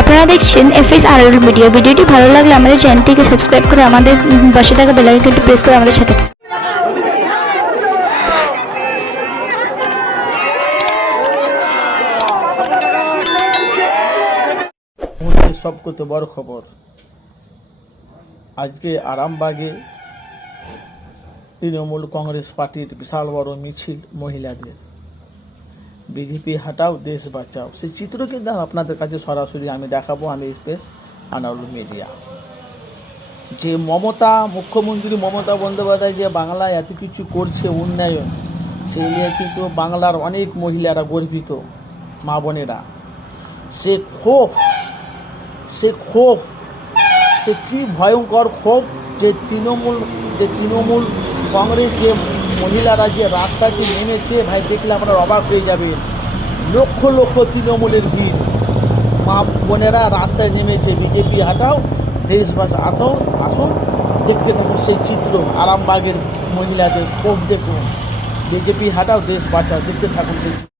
আপনারা দেখছেন F S আর media. ভিডিওটি ভালো লাগলে আমাদের চ্যানেলটিকে সাবস্ক্রাইব করে আমাদের পাশে থাকা বেলাইকনটি প্রেস করে আমাদের সাথে। মুহূর্তে সবকতে বড় খবর। আজকে আরামবাগে তৃণমূল কংগ্রেস পার্টির বিশাল বড় মিছিল মহিলাদের। বিজেপি হাটাও, দেশ বাঁচাও। সেই চিত্র কিন্তু আপনাদের কাছে সরাসরি আমি দেখাবো, আমি স্পেস আনারুল মিডিয়া। যে মমতা, মুখ্যমন্ত্রী মমতা বন্দ্যোপাধ্যায় যে বাংলায় এত কিছু করছে, উন্নয়ন সেই নিয়ে কিন্তু বাংলার অনেক মহিলারা গর্বিত, মা বোনেরা। সে ক্ষোভ সে ক্ষোভ, সে কী ভয়ঙ্কর ক্ষোভ যে তৃণমূল যে তৃণমূল কংগ্রেস যে মহিলারা যে রাস্তাটি নেমেছে, ভাই, দেখলে আপনার অবাক হয়ে যাবে লক্ষ লক্ষ তৃণমূলের ভিড়। মা বোনেরা রাস্তায় নেমেছে, বিজেপি, হাটাও, দেশবাসী আসো, আসুন, দেখতে থাকুন সেই চিত্র। আরামবাগের মহিলাদের ক্ষোভ দেখুন। বিজেপি, হাটাও, দেশ বাঁচাও, দেখতে থাকুন সেই